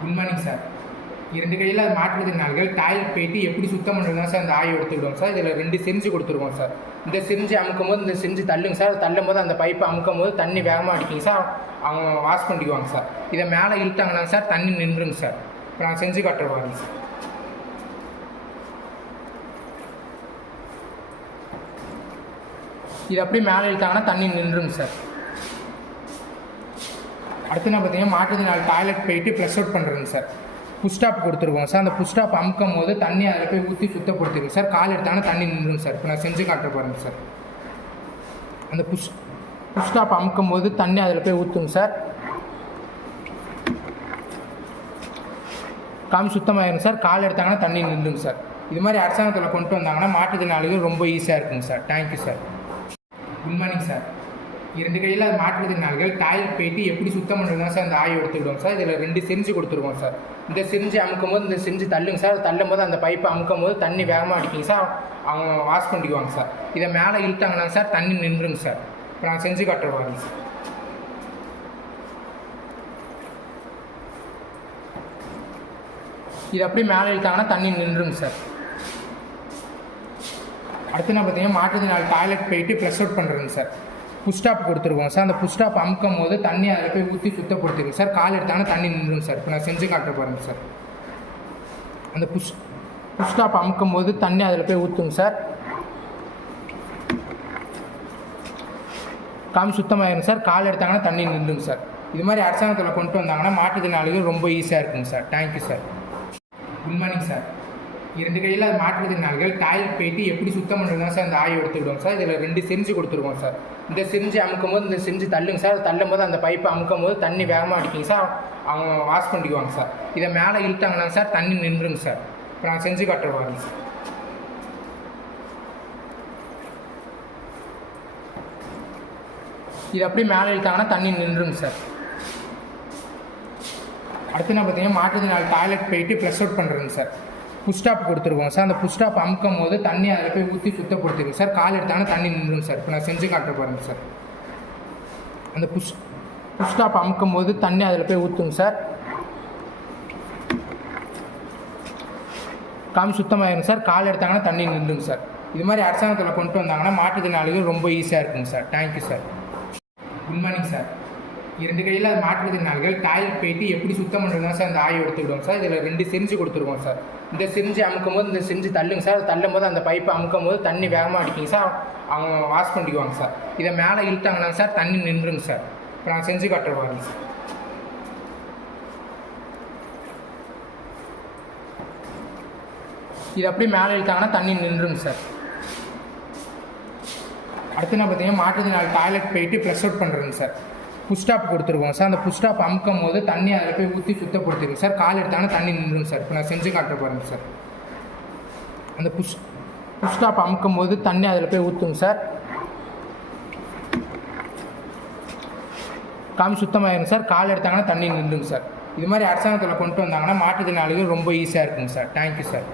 Good morning sir. 2 கையில் மாற்றுத்திறனாளிகள் toilet போயிட்டு எப்படி சுத்தம் பண்ணுறது தான் சார் அந்த ஆய்வு எடுத்துக்கிடுவோம் சார். இதில் 2 செஞ்சு கொடுத்துருவோம் சார். இந்த செஞ்சு அமுக்கும் போது இந்த செஞ்சு தள்ளுங்க சார். தள்ளும் போது அந்த பைப்பை அமுக்கும் போது தண்ணி வேகமாக அடிக்குங்க சார். அவங்க வாஷ் பண்ணிக்குவாங்க சார். இதை மேலே இழுத்தாங்கன்னா சார் தண்ணி நின்றுங்க சார். இப்போ நான் செஞ்சு காட்டுறேன் சார். இது அப்படியே மேலே இழுத்தாங்கன்னா தண்ணி நின்றுங்க சார். அடுத்து நான் பார்த்தீங்கன்னா மாற்றுத்திறனாளி டாய்லெட் போயிட்டு ப்ளஸ் அவுட் பண்ணுறேங்க சார். புஷ்டாப் கொடுத்துருவோம் சார். அந்த புஷ்டாப் அமுக்கும் போது தண்ணி அதில் போய் ஊற்றி சுத்தப்படுத்திடுங்க சார். கால் எடுத்தாங்கன்னா தண்ணி நின்றுங்க சார். இப்போ நான் செஞ்சு காட்டுற பாருங்க சார். அந்த புஷ்டாப் அமுக்கும் போது தண்ணி அதில் போய் ஊற்றுங்க சார். காமி சுத்தமாயிருங்க சார். கால் எடுத்தாங்கன்னா தண்ணி நின்றுங்க சார். இது மாதிரி அரசாங்கத்தில் கொண்டு வந்தாங்கன்னா மாற்றுத்திறனாளிகள் ரொம்ப ஈஸியாக இருக்குங்க sir. Thank you sir. Good morning sir. 2 கையில் மாற்றுத்திறனாளிகள் டாய்லெட் போயிட்டு எப்படி சுத்தம் பண்ணுறது தான் சார் அந்த ஆய்வு எடுத்துக்கிடுவோம் சார். இதில் 2 செஞ்சு கொடுத்துருவோம் சார். இந்த செஞ்சு அமுக்கும் போது இந்த செஞ்சு தள்ளுங்க சார். தள்ளும் போது அந்த பைப்பை அமுக்கும் போது தண்ணி வேகமாக அடிக்குங்க சார். அவங்க வாஷ் பண்ணிக்குவாங்க சார். இதை மேலே இழுத்தாங்கன்னா சார் தண்ணி நின்றுங்க சார். இப்போ நான் செஞ்சு காட்டுறேன் சார். இது அப்படியே மேலே இழுத்தாங்கன்னா தண்ணி நின்றுங்க சார். அடுத்து நான் பார்த்தீங்கன்னா மாற்றுத்திறனாளி டாய்லெட் போயிட்டு ப்ளஸ் அவுட் பண்ணுறேங்க சார். புஷ்டாப் கொடுத்துருவோம் சார். அந்த புஷ்டாப் அமுக்கும் போது தண்ணி அதில் போய் ஊற்றி சுத்தப்படுத்திடுங்க சார். கால் எடுத்தாங்கன்னா தண்ணி நின்றுங்க சார். இப்போ நான் செஞ்சு காட்டுற பாருங்க சார். அந்த புஷ்டாப் அமுக்கும் போது தண்ணி அதில் போய் ஊற்றுங்க சார். காமி சுத்தமாயிருங்க சார். கால் எடுத்தாங்கன்னா தண்ணி நின்றுங்க சார். இது மாதிரி அரசாங்கத்தில் கொண்டு வந்தாங்கன்னா மாற்றுத்திறனாளிகள் ரொம்ப ஈஸியாக இருக்குங்க sir. Thank you sir. Good morning sir. 2 கையில் மாற்றுத்திறனாளிகள் டாய்லெட் போயிட்டு எப்படி சுத்தம் பண்ணுறது தான் சார் அந்த ஆய்வு எடுத்துக்கிடுவோம் சார். இதில் 2 செஞ்சு கொடுத்துருவோம் சார். இந்த செஞ்சு அமுக்கும் போது இந்த செஞ்சு தள்ளுங்க சார். தள்ளும் போது அந்த பைப்பை அமுக்கும் போது தண்ணி வேகமாக அடிக்குங்க சார். அவங்க வாஷ் பண்ணிக்குவாங்க சார். இதை மேலே இழுத்தாங்கன்னா சார் தண்ணி நின்றுங்க சார். இப்போ நான் செஞ்சு காட்டுறேன் சார். இது அப்படியே மேலே இழுத்தாங்கன்னா தண்ணி நின்றுங்க சார். அடுத்து நான் பார்த்தீங்கன்னா மாற்றுத்திறனாளி டாய்லெட் போயிட்டு ப்ளஸ் அவுட் பண்ணுறேங்க சார். புஷ்டாப் கொடுத்துருவோம் சார். அந்த புஷ்டாப் அமுக்கும் போது தண்ணி அதில் போய் ஊற்றி சுத்தப்படுத்திடுங்க சார். கால் எடுத்தாங்கன்னா தண்ணி நின்றுங்க சார். இப்போ நான் செஞ்சு காட்டுற பாருங்க சார். அந்த புஷ்டாப் அமுக்கும் போது தண்ணி அதில் போய் ஊற்றுங்க சார். காமி சுத்தமாயிருங்க சார். கால் எடுத்தாங்கன்னா தண்ணி நின்றுங்க சார். இது மாதிரி அரசாங்கத்தில் கொண்டு வந்தாங்கன்னா மாற்றுத்திறனாளிகள் ரொம்ப ஈஸியாக இருக்குங்க sir. Thank you sir. Good morning sir. 2 கையில் மாற்றுத்திறனாளிகள் டாய்லெட் போயிட்டு எப்படி சுத்தம் பண்ணுறது தான் சார் அந்த ஆய்வு எடுத்துக்கிடுவோம் சார். இதில் 2 செஞ்சு கொடுத்துருவோம் சார். இந்த செஞ்சு அமுக்கும் போது இந்த செஞ்சு தள்ளுங்க சார். தள்ளும் போது அந்த பைப்பை அமுக்கும் போது தண்ணி வேகமாக அடிக்குங்க சார். அவங்க வாஷ் பண்ணிக்குவாங்க சார். இதை மேலே இழுத்தாங்கன்னா சார் தண்ணி நின்றுங்க சார். இப்போ நான் செஞ்சு காட்டுறேன் சார். இது அப்படியே மேலே இழுத்தாங்கன்னா தண்ணி நின்றுங்க சார். அடுத்து நான் பார்த்தீங்கன்னா மாற்றுத்திறனாளி டாய்லெட் போயிட்டு ப்ளஸ் அவுட் பண்ணுறேங்க சார். புஷ்டாப் கொடுத்துருவோம் சார். அந்த புஷ்டாப் அமுக்கும் போது தண்ணி அதில் போய் ஊற்றி சுத்தப்படுத்திடுங்க சார். கால் எடுத்தாங்கன்னா தண்ணி நின்றுங்க சார். இப்போ நான் செஞ்சு காட்டுற பாருங்க சார். அந்த புஷ்டாப் அமுக்கும் போது தண்ணி அதில் போய் ஊற்றுங்க சார். காமி சுத்தமாயிருங்க சார். கால் எடுத்தாங்கன்னா தண்ணி நின்றுங்க சார். இது மாதிரி அரசாங்கத்தில் கொண்டு வந்தாங்கன்னா மாற்றுத்திறனாளிகள் ரொம்ப ஈஸியாக இருக்குங்க சார். Thank you sir.